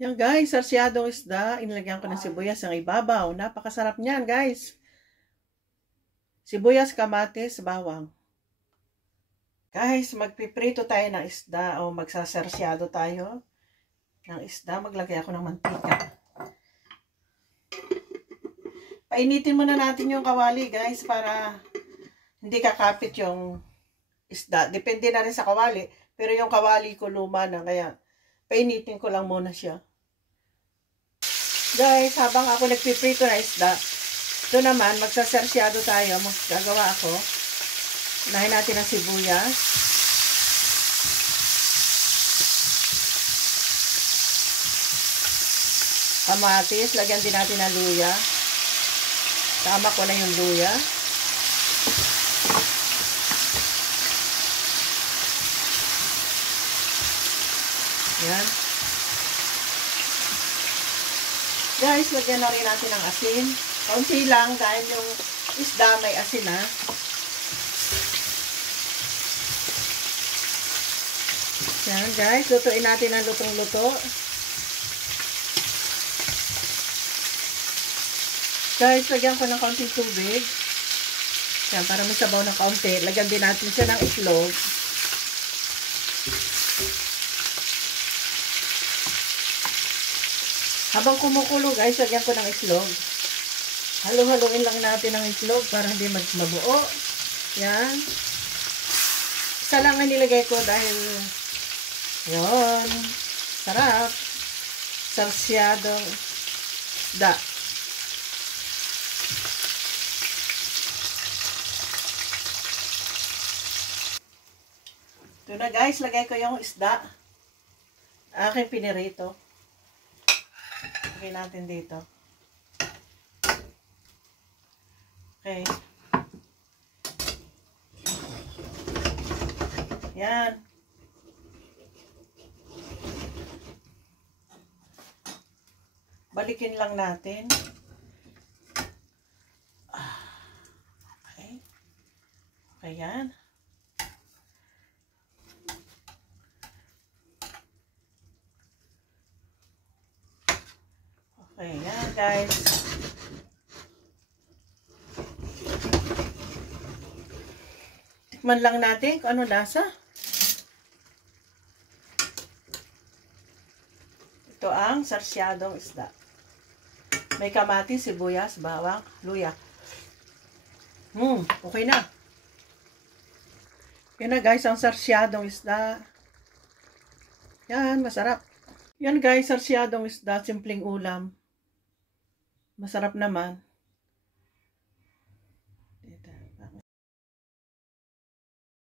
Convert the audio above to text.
Yan guys, sarsyadong isda. Inilagyan ko ng sibuyas ng ibabaw. Napakasarap niyan guys. Sibuyas, kamatis, bawang. Guys, magpiprito tayo ng isda o magsasarsyado tayo ng isda. Maglagay ako ng mantika. Painitin muna natin yung kawali guys para hindi kakapit yung isda. Depende na rin sa kawali. Pero yung kawali ko luma na kaya painitin ko lang muna siya. Guys, habang ako nagpiprito na isda, ito naman, magsasarsyado tayo. Gagawa ako. Unahin natin ang sibuyas. Kamatis, lagyan din natin ng luya. Tama ko na yung luya. Yan. Guys, lagyan na rin natin ng asin. Kaunti lang dahil yung isda may asin na. Yan guys, lutuin natin ang lutong-luto. Guys, lagyan ko ng kaunting tubig. Yan, para may sabaw ng kaunti. Lagyan din natin siya ng itlog. Habang kumukulo guys, lagyan ko ng itlog. Halo-haloin lang natin ang itlog para hindi mabuo. Yan. Isa lang ang nilagay ko dahil yun. Sarap. Sarsyadong isda. Ito na guys, lagay ko yung isda. Aking pinirito. Lagay natin dito. Okay. Yan. Balikin lang natin. Okay. Okay, yan. Okay, yan guys. Tikman lang natin kung ano lasa. Ito ang sarsyadong isda. May kamatis, sibuyas, bawang, luya. Okay na. Yan na guys, ang sarsyadong isda. Yan, masarap. Yan guys, sarsyadong isda, simpleng ulam. Masarap naman.